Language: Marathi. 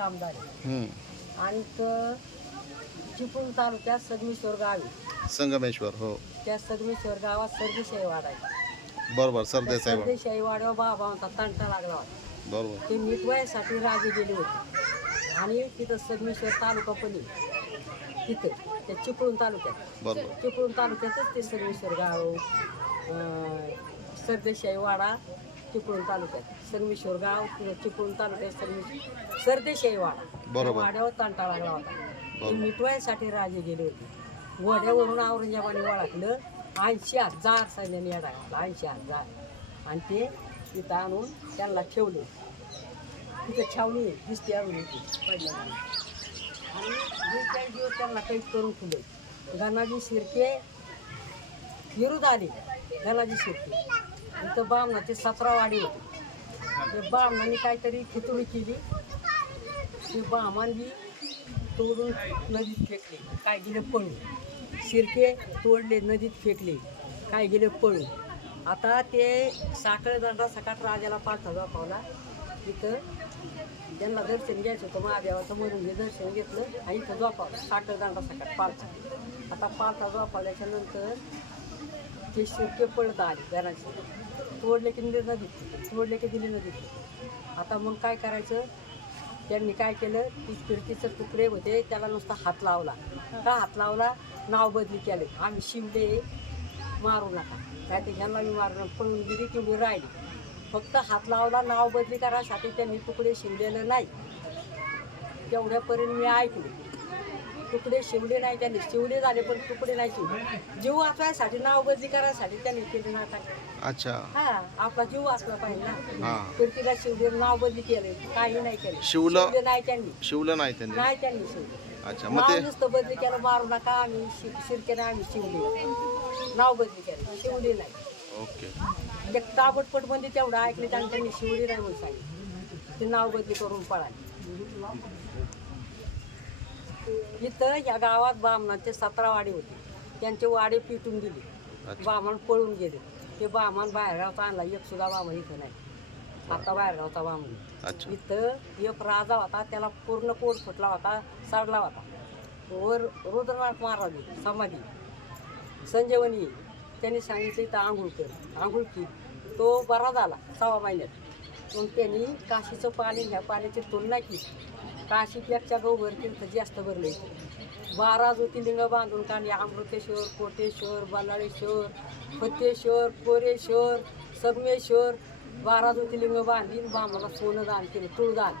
कामदार आहे. आणि चिपळूण तालुक्यात सगमेश्वर गाव आहे. संगमेश्वर. हो त्या सगमेश्वर गावात सरदेशाही वाडा आहे. बरोबर. सरदेसाई. सरदेशाही वाड्यावर बाबांचा तंटा लागला होता. बरोबर. ते मिटवायसाठी राजे गेले होते. आणि तिथं सगमेश्वर तालुका पण आहे. तिथे त्या चिपळूण तालुक्यात. बरोबर. चिपळूण तालुक्यातच ते सगमेश्वर गाव, सरदेशाही वाडा चिपळूण तालुक्यात, संगमेश्वर गाव चिपळूण तालुक्यात सरदेशाही वाडा. बरोबर. वाड्यावर तंटा लागला होता. ते मिटवायसाठी राजे गेले होते. घोड्यावरून औरंगाबादने ओळखलं. 80,000 सैन्याने येडा घातला. 80,000. आणि ते तिथं आणून त्यांना ठेवले. तिथं छावणी दिसते अजून पडल्या. आणि 20 दिवस त्यांना कैद करून ठेवले. गणाजी शिर्के विरुद्ध आले. गणाजी शिर्के इथं बामणाचे 17 वाडी होते. ते बामणाने काहीतरी खिचडी केली. ते बामण बी तोडून नदीत फेकले. काय गेले पळून. शिर्के तोडले, नदीत फेकले. काय गेले पळून. आता ते साखळदंडा सकाळ राजाला पालथा दाखवला. तिथं त्यांना दर्शन घ्यायचं होतं. महादेवाचं म्हणून हे दर्शन घेतलं आणि इथं झोपावलं. साखळदंडा सकाळ पालथा. आता पालथा झोपावल्याच्या नंतर ते शिर्के पळत आले. घराचे तोडले की दिले नदीत, तोडले की दिले नदीत. आता मग काय करायचं. त्यांनी काय केलं, ती फिरकीचे तुकडे होते त्याला नुसता हात लावला. का हात लावला. नाव बदली केले. आम्ही शिवले, मारू नका. काय ते ह्यांना मी मारून पळून गेली तेवढी राहिली. फक्त हात लावला. नाव बदली करायसाठी त्यांनी तुकडे शिवलेलं नाही. तेवढ्यापर्यंत मी ऐकले. तुकडे शिवले नाही त्यांनी. शिवले झाले पण तुकडे नाही शिवले. जीव वाचवायसाठी, नाव बदली करायसाठी त्यांनी केले ना काय. अच्छा. हा, आपला जीव वाचला पाहिजे ना. हा. फिरकीला शिवले, नाव बदली केले, काही नाही केलं. शिवलं शिवले नाही त्यांनी. शिवलं नाही त्यांनी. नाही त्यांनी शिवले. अच्छा. मग नाव ते नुसतं बदली केलं. मारू नका. आम्ही शिर्केने आम्ही शिवले. नाव बदली केलं, शिवले नाही. ओके. एक ताबडपट मध्ये तेवढं ऐकले आणि त्यांनी शिवले नाही म्हणून सांगितलं. ते नाव बदली करून पळाले. इथं या गावात बामणांचे 17 वाडे होते. त्यांचे वाडे पिटून दिले. बामण पळून गेले. ते बामण बाहेरगावचा आणला. एक सुद्धा बामण इथं नाही. आता बाहेरगावचा बामण. अच्छा. इथं एक राजा होता. त्याला पूर्ण कोट फुटला होता, सडला होता. वर रुद्रनाथ महाराज समाधी संजीवनी. त्यांनी सांगितलं इथं आंघोळ कर. आंघोळ की तो बरा झाला 6 महिन्यात. मग त्यांनी काशीचं पाणी, ह्या पाण्याची तुलना केली. काशीपेक्षा गौभर तीर्थ जास्त भरले. 12 ज्योतिर्लिंग बांधून काढले. अमृतेश्वर, कोटेश्वर, बल्लाळेश्वर, फतेश्वर, कोरेश्वर, संगमेश्वर 12 ज्योतिर्लिंग बांधली. बामणाला सोनं दान केलं, तुळदान.